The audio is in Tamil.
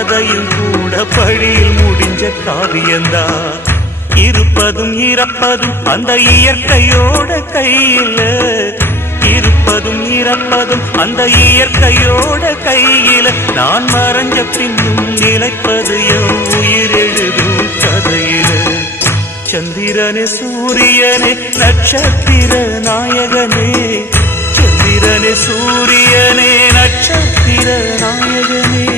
கதையில் கூட படியில் முடிஞ்ச காவியந்தான். இருப்பதும் இறப்பதும் அந்த இயற்கையோட கையில, இருப்பதும் இறப்பதும் அந்த இயற்கையோட கையில. நான் மறைஞ்ச பின்னும் நிலைப்பது என் உயிர் எழுதும் கதையில. சந்திரனே சூரியனே நட்சத்திர நாயகனே, சந்திரனே சூரியனே நட்சத்திர நாயகனே.